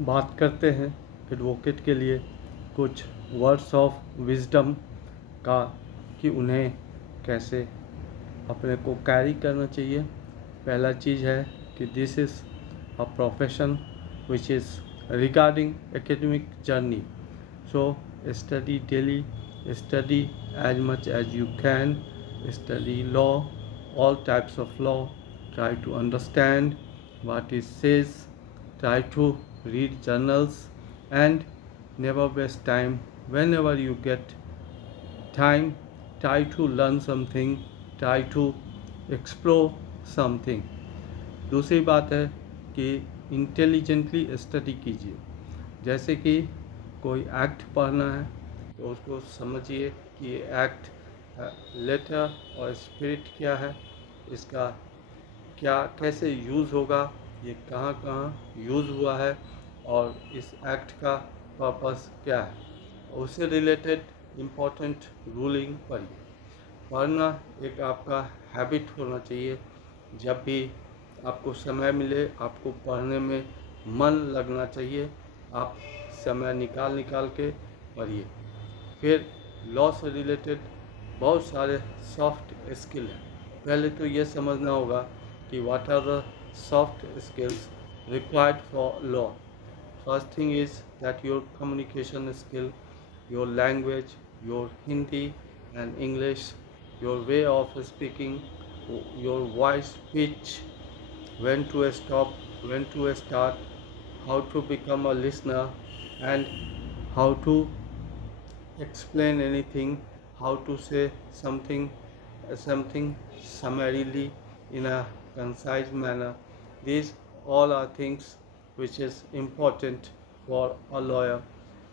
बात करते हैं एडवोकेट के लिए कुछ वर्ड्स ऑफ विजडम का कि उन्हें कैसे अपने को कैरी करना चाहिए। पहला चीज़ है कि this is a profession which is regarding academic journey, so study daily, study as much as you can, study law, all types of law, try to understand what it says, try to read journals, and never waste time. Whenever you get time, try to learn something, try to explore something. दूसरी बात है कि intelligently study कीजिए। जैसे कि कोई एक्ट पढ़ना है तो उसको समझिए कि ये एक्ट लेटर और स्पिरिट क्या है, इसका क्या कैसे यूज़ होगा, ये कहाँ कहाँ यूज़ हुआ है और इस एक्ट का पर्पस क्या है, उससे रिलेटेड इम्पोर्टेंट रूलिंग पढ़िए। पढ़ना एक आपका हैबिट होना चाहिए। जब भी आपको समय मिले आपको पढ़ने में मन लगना चाहिए, आप समय निकाल के पढ़िए। फिर लॉ से रिलेटेड बहुत सारे सॉफ्ट स्किल हैं। पहले तो ये समझना होगा कि what are the soft skills required for law. First thing is that your communication skill, your language, your Hindi and English, your way of speaking, your voice pitch, when to stop, when to start, how to become a listener, and how to explain anything, how to say something summarily in a concise manner. These all are things which is important for a lawyer.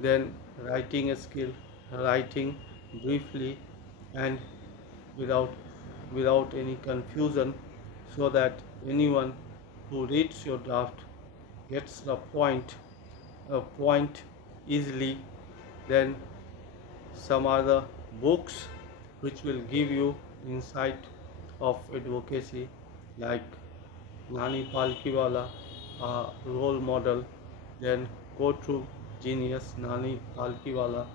Then writing skill, writing briefly and without without any confusion, so that anyone who reads your draft gets the point easily. Then some other books which will give you insight of advocacy, like Nani Palkiwala, a role model. Then go to Genius, Nani Palkiwala,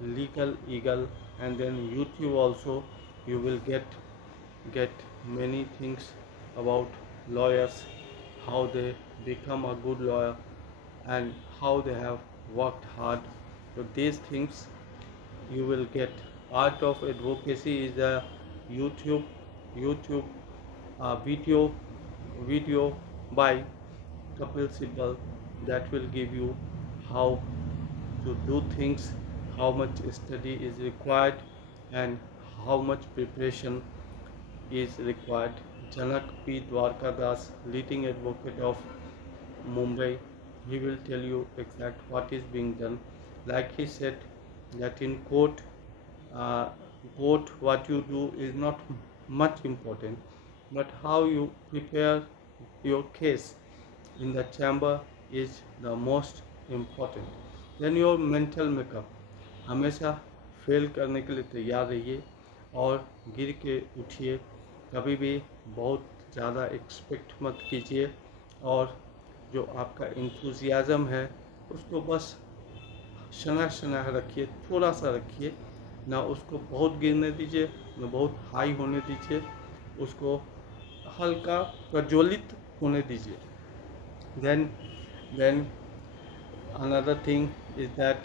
Legal Eagle, and then YouTube also. You will get many things about lawyers, how they become a good lawyer, and how they have worked hard. So these things you will get. Art of Advocacy is a YouTube video by Kapil Sibal that will give you how to do things, how much study is required, and how much preparation is required. Janak P. Dwarkadas, leading advocate of Mumbai, he will tell you exact what is being done. Like he said that in uh, court what you do is not much important, but how you prepare your case in the chamber is the most important. Then your mental makeup, हमेशा फेल करने के लिए तैयार रहिए और गिर के उठिए, कभी भी बहुत ज़्यादा एक्सपेक्ट मत कीजिए, और जो आपका इंथुजियाज़म है उसको बस शना शना रखिए, थोड़ा सा रखिए, ना उसको बहुत गिरने दीजिए ना बहुत हाई होने दीजिए, उसको हल्का प्रज्वलित होने दीजिए। Then another thing is that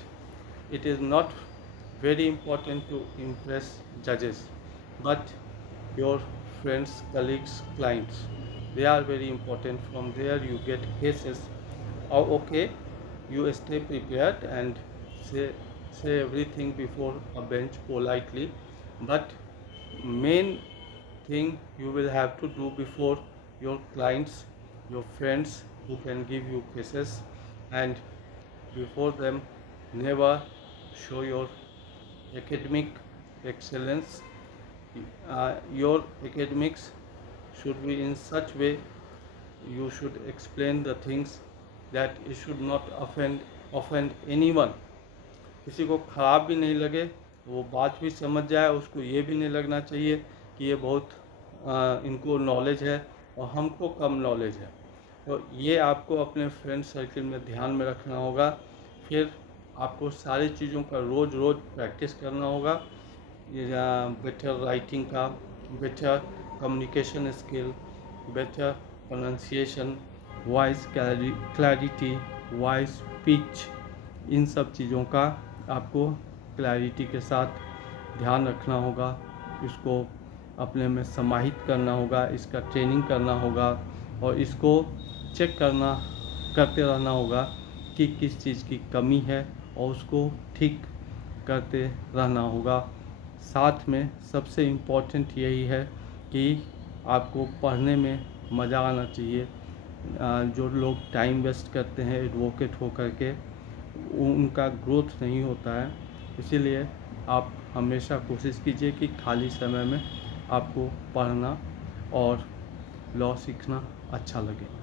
it is not very important to impress judges, but your friends, colleagues, clients, they are very important. From there you get cases. Oh, okay, you stay prepared and say everything before a bench politely, but main thing you will have to do before your clients, your friends who can give you cases, and before them never show your academic excellence. Your academics should be in such way, you should explain the things that it should not offend anyone. किसी को ख़राब भी नहीं लगे, वो बात भी समझ जाए, उसको ये भी नहीं लगना चाहिए कि ये बहुत इनको नॉलेज है और हमको कम नॉलेज है। तो ये आपको अपने फ्रेंड सर्किल में ध्यान में रखना होगा। फिर आपको सारी चीज़ों का रोज़ रोज़ प्रैक्टिस करना होगा। ये बेटर राइटिंग का, better communication skill, better pronunciation, voice clarity, voice pitch, इन सब चीज़ों का आपको क्लैरिटी के साथ ध्यान रखना होगा। इसको अपने में समाहित करना होगा, इसका ट्रेनिंग करना होगा और इसको चेक करते रहना होगा कि किस चीज़ की कमी है और उसको ठीक करते रहना होगा। साथ में सबसे इम्पोर्टेंट यही है कि आपको पढ़ने में मज़ा आना चाहिए। जो लोग टाइम वेस्ट करते हैं एडवोकेट होकर के, उनका ग्रोथ नहीं होता है। इसीलिए आप हमेशा कोशिश कीजिए कि खाली समय में आपको पढ़ना और लॉ सीखना अच्छा लगे।